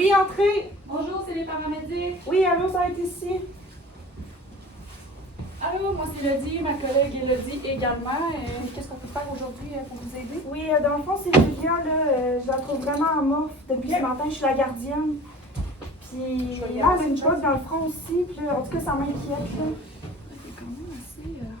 Oui, entrez! Bonjour, c'est les paramédics. Oui, allô, ça va être ici. Allô, moi c'est Elodie, ma collègue Elodie également. Qu'est-ce qu'on peut faire aujourd'hui pour vous aider? Oui, dans le fond, c'est Julia, là. Je la trouve vraiment amorphe depuis ce matin. Je suis la gardienne. Puis là, elle a une botte dans le front aussi. Puis là, en tout cas, ça m'inquiète, là. C'est quand même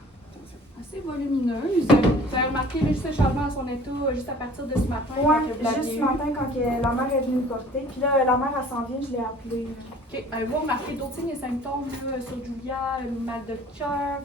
assez volumineuse. Vous avez remarqué juste le changement dans son état juste à partir de ce matin? Oui, juste ce matin quand la mère est venue me porter. Puis là, la mère, elle s'en vient, je l'ai appelée. OK. Vous remarquez d'autres signes et symptômes là, sur Julia? Mal de cœur,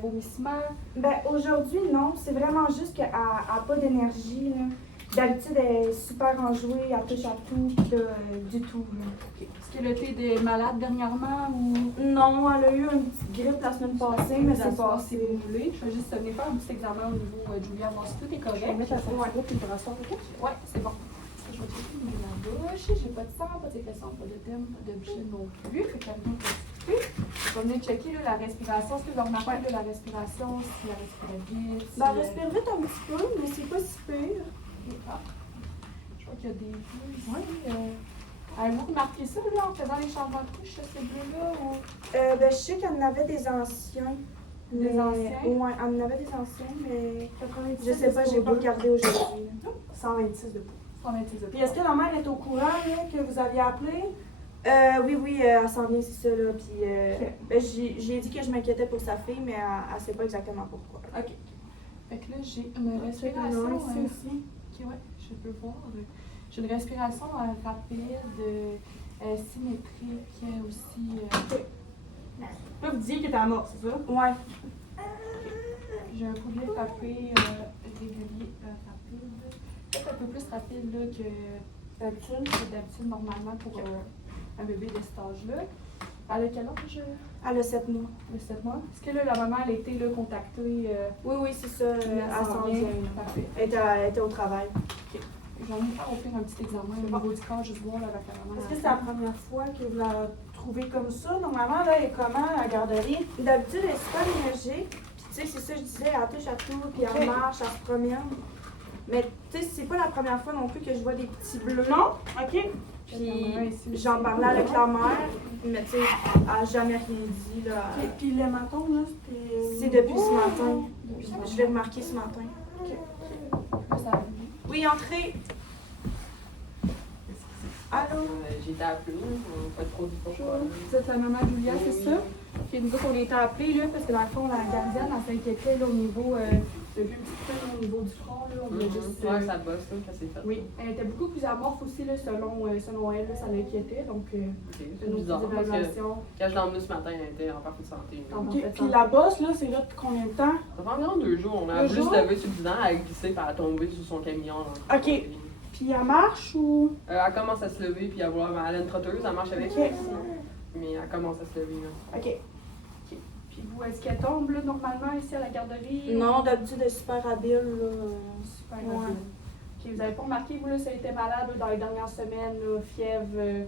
vomissements? Ben, aujourd'hui, non. C'est vraiment juste qu'elle n'a pas d'énergie, là. D'habitude, elle est super enjouée, elle touche à tout, puis là, du tout, là. Okay. Est-ce qu'elle a été malade dernièrement ou? Non, elle a eu une petite grippe la semaine passée, mais c'est pas passé. si vous voulez. Je vais juste venir faire un petit examen au niveau Julia, voir si tout est correct. Je vais mettre la ceinture puis le brassard, OK? Ouais, c'est bon. Je vais checker au niveau de la bouche. J'ai pas de sang, pas de sécrétion, pas d'œdème, pas de bouchée non plus. Fait qu'elle vient constituer. Je vais venir checker là, la respiration. Est-ce que vous avez remarqué de la respiration, si elle respire vite? Si Ben, elle respire vite un petit peu, mais c'est pas si pire. Ah. Je vois qu'il y a des bleus ici. Avez-vous remarqué ça là, en faisant les changements de couche, ces bleus-là? Ou... Ben, je sais qu'elle en avait des anciens. Des anciens? Ouais, elle en avait des anciens, mais 97 je sais pas, j'ai pas regardé aujourd'hui. 126 de peau. 126 de Puis est-ce que la mère est au courant là, que vous aviez appelé? Oui, elle s'en vient, c'est ça, là. Puis, ben, j'ai dit que je m'inquiétais pour sa fille, mais elle sait pas exactement pourquoi. OK. Fait que là, j'ai une respiration. Ici aussi. OK, ouais, je peux voir. J'ai une respiration rapide, symétrique aussi. Là, vous disiez qu'il était mort, c'est ça? Ouais. J'ai un poulet frappé régulier, rapide. Peut-être un peu plus rapide là, que d'habitude normalement pour un bébé de cet âge-là. Elle a quel âge? Elle a 7 mois. Le 7 mois. Est-ce que là, la maman elle a été là, contactée? Oui, c'est ça. Elle s'en vient. Parfait. Elle était au travail. J'en ai faire au pire un petit examen au niveau du corps, juste voir là, avec la maman. Est-ce que c'est la première fois que vous la trouvez comme ça? Normalement, là, elle est comment à la garderie? D'habitude, elle est super énergique. Puis, tu sais, c'est ça, je disais, elle touche à tout, puis elle marche, elle se promène. Mais, tu sais, c'est pas la première fois non plus que je vois des petits bleus. Non? OK. Puis, j'en parlais avec la mère, mais, tu sais, elle n'a jamais rien dit, là. Et puis l'hématome, là, c'était... C'est depuis ce matin. Je l'ai remarqué ce matin. Oui, entrez. Allô? J'ai été appelée, pas trop du pourquoi. Vous êtes la maman Julia, c'est ça? Puis nous autres, on a été appelés là, parce que dans le fond, la gardienne, elle s'inquiétait là, au niveau, au niveau du front. Là, on voulait juste, Ouais, ça bosse, là, quand c'est fait. oui, elle était beaucoup plus amorphe aussi, là, selon elle, là, ça l'inquiétait. Donc, Ok, une c'est autre bizarre, parce que évaluation. quand je l'ai emmenée ce matin, elle était en parfaite santé. là. En OK. fait, Puis la bosse, là, c'est là depuis combien de temps? Ça fait environ 2 jours. On a 2 voulu jours? se lever sur le divan, elle a glissé, puis elle a tombé sur son camion. Là. OK. Puis elle marche ou... Elle commence à se lever, puis elle a une trotteuse, elle marche avec. OK. Mais elle commence à se lever. Là. OK. Puis vous, est-ce qu'elle tombe là, normalement ici à la garderie? Non, d'habitude, elle est super habile, là. Super Ouais. rapide. OK, vous n'avez pas remarqué, vous, là, si elle était malade là, dans les dernières semaines, là, fièvre,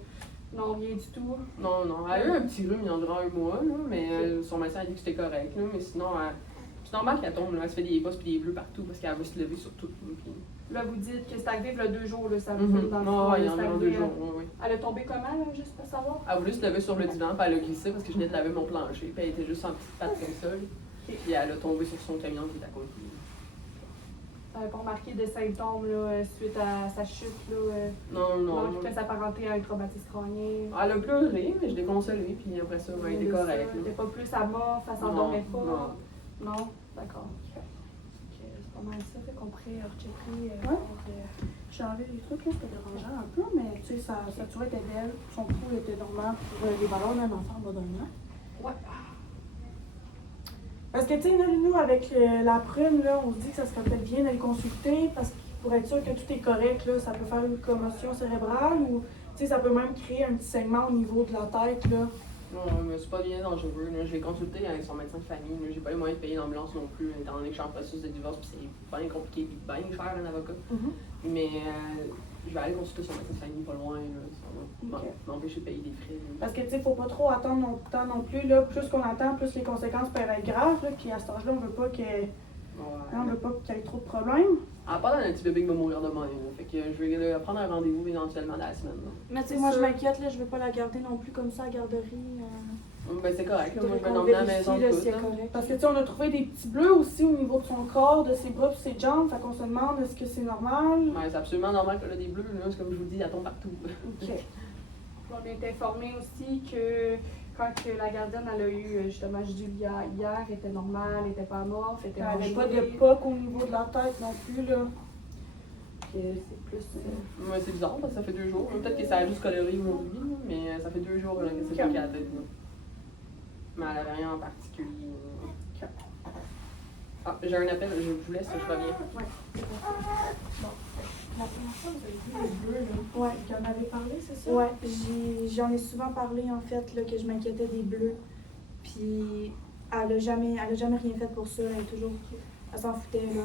non, rien du tout? Non, elle a eu un petit rhume il y a environ 1 mois, là, mais son médecin a dit que c'était correct. Là, mais sinon, c'est normal qu'elle tombe, là, elle se fait des bosses et des bleus partout parce qu'elle veut se lever sur tout. Puis... Là, vous dites que c'est arrivé il y a 2 jours, là, ça vous fait dans le fond, Non, il y là, en c'est a arrivé, 2 jours. Oui. Elle a tombé comment, là, juste pour savoir? Elle a voulu se lever sur le divan, puis elle a glissé parce que je venais de laver mon plancher, puis elle était juste en petite patte comme ça. Là. Puis elle a tombé sur son camion qui est à côté. Vous n'avez pas remarqué de symptômes là, suite à sa chute, là, Non. qui peut s'apparenter à un traumatisme crânien? Elle a pleuré, mais je l'ai consolée, puis après ça, elle était correcte. Elle n'était pas plus amorphe, elle s'endormait pas? Non. Non? D'accord. C'est pas mal ça, fait qu'on pourrait rechecker. J'ai enlevé des trucs, là, c'était dérangeant un peu, mais tu sais, sa saturée était belle, son pouls était normal pour les valeurs d'un enfant bas d'un an. Ouais. Parce que, tu sais, nous, avec la prune, là, on se dit que ça serait peut-être bien d'aller consulter parce que pour être sûr que tout est correct, là, ça peut faire une commotion cérébrale ou, tu sais, ça peut même créer un petit segment au niveau de la tête, là. Non, mais c'est pas bien dangereux. Là. Je l'ai consulté avec son médecin de famille. J'ai pas les moyens de payer l'ambulance non plus, étant donné que je suis en processus de divorce, puis c'est bien compliqué, puis bien cher un avocat. Mais je vais aller consulter son médecin de famille pas loin. Là. Ça va m'empêcher de payer des frais. Là. Parce que, tu sais, faut pas trop attendre longtemps non plus, là. Plus qu'on attend, plus les conséquences peuvent être graves, là. Puis à cet âge-là, on veut pas qu'il y ait trop de problèmes. Elle a pas d'un petit bébé qui va mourir demain. Là. Fait que je vais prendre un rendez-vous éventuellement dans la semaine. Là. Mais tu sais, C'est moi, je sûr. m'inquiète, là, je veux pas la garder non plus comme ça à la garderie. Ben c'est correct, là. Moi je vais qu'on l'emmener à la vérifie, maison là, tout. si elle Là. est correcte. Parce que tu sais, on a trouvé des petits bleus aussi au niveau de son corps, de ses bras et ses jambes. Fait qu'on se demande est-ce que c'est normal. Ouais, c'est absolument normal qu'elle a des bleus, là. C'est comme je vous dis, elle tombe partout. Ok. On est informé aussi que quand que la gardienne elle a eu justement Julia hier, elle était normale, elle n'était pas amorphe, elle était Elle n'avait pas de engelée. poc au niveau de la tête non plus, là. Que c'est plus. Ouais, c'est bizarre parce que ça fait 2 jours. Peut-être que ça a juste coloré aujourd'hui, là, mais ça fait 2 jours là, que c'est pas qu'à la tête. Là. Mais elle avait rien en particulier. Ah, j'ai un appel, je vous laisse, je reviens. La première fois, vous avez vu les bleus, là. Ouais. Vous en avez parlé, c'est ça? Ouais, j'en ai souvent parlé en fait, là, que je m'inquiétais des bleus. Puis elle a jamais rien fait pour ça. Elle s'en foutait, là.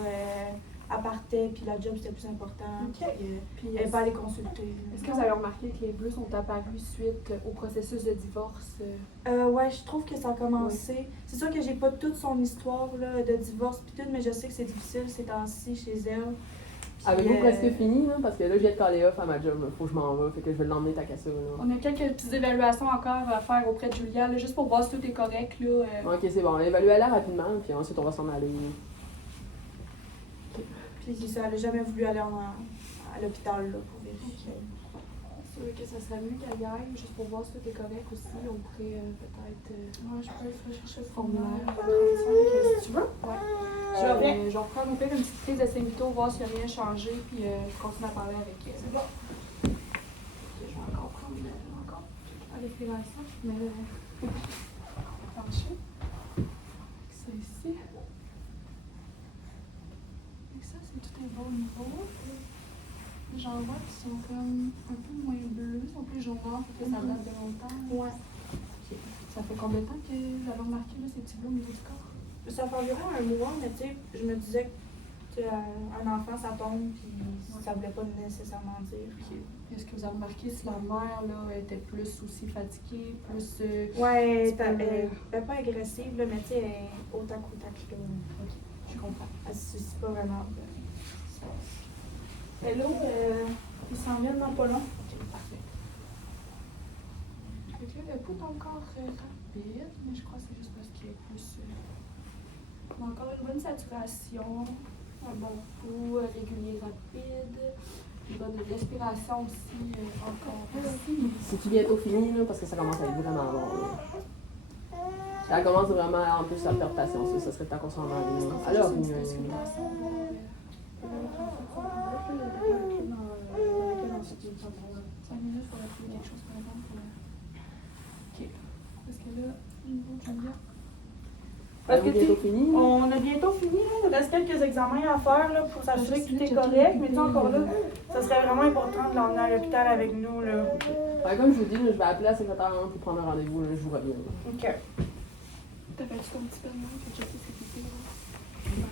Elle partait, puis la job c'était plus important. Ok. Puis elle n'est pas allée consulter. Est-ce que vous avez remarqué que les bleus sont apparus suite au processus de divorce? Ouais, je trouve que ça a commencé. C'est sûr que j'ai pas toute son histoire là, de divorce puis tout, mais je sais que c'est difficile ces temps-ci chez elle. Puis, Avez-vous presque fini, là? Parce que là, je viens de caller off à ma job, là. Faut que je m'en vais, fait que je vais l'emmener ta casse là. On a quelques petites évaluations encore à faire auprès de Julia, là, juste pour voir si tout est correct. Là, Ok, c'est bon, évaluez-la rapidement, puis ensuite on va s'en aller. Puis c'est ça, elle n'a jamais voulu aller à l'hôpital là, pour vérifier. C'est sûr que ça serait mieux qu'elle y aille, juste pour voir si tout est correct aussi. On pourrait peut-être. Moi, je peux aller chercher le Formulaire. formulaire. Si tu veux. Ouais. Je reviens. Je vais reprendre au pire une petite prise de symptômes, voir s'il n'y a rien changé, puis je continue à parler avec elle. C'est bon. Je vais encore prendre la respiration, mais pencher. Ça ici. Et ça, c'est tout un bon niveau. J'en vois qui sont comme un peu moins bleus, ils sont plus jaunâtres, parce que ça date de longtemps. Ouais. Ça fait combien de temps que j'avais remarqué là, ces petits bleus au niveau du corps? Ça fait environ un mois, mais tu sais, je me disais que un enfant ça tombe, puis ça voulait pas nécessairement dire. Est-ce que vous avez remarqué si la mère là, était plus aussi fatiguée, plus. Ouais, petit peu, elle est pas agressive, là, mais tu sais, elle est au tac là. Ok, je comprends. Elle se soucie pas vraiment. Hello, ils s'en viennent dans pas long. Ok, parfait. Fait que là, le pouls est encore rapide, mais je crois que c'est juste parce qu'il est plus. On a encore une bonne saturation, un bon pouls régulier rapide, une bonne respiration aussi encore aussi. C'est-tu bientôt fini, là? Parce que ça commence à être vraiment long, là. Elle commence vraiment à en plus à perdre patience, là. Ça serait le temps qu'on s'en aille. Alors, Juste une petite auscultation, cinq minutes, il faudrait trouver quelque chose par exemple. Ok. Parce que là, au niveau de Julia. Parce que, avez-vous bientôt fini? on a bientôt fini, là. Il reste quelques examens à faire là, pour s'assurer que tout est correct. Mais tu sais, encore là, ça serait vraiment important de l'emmener à l'hôpital avec nous, là. Ouais, comme je vous dis, là, je vais appeler la secrétaire pour prendre un rendez-vous, là, je vous reviens. Là. OK. T'appelles-tu ton petit père que je sais c'est qui, là?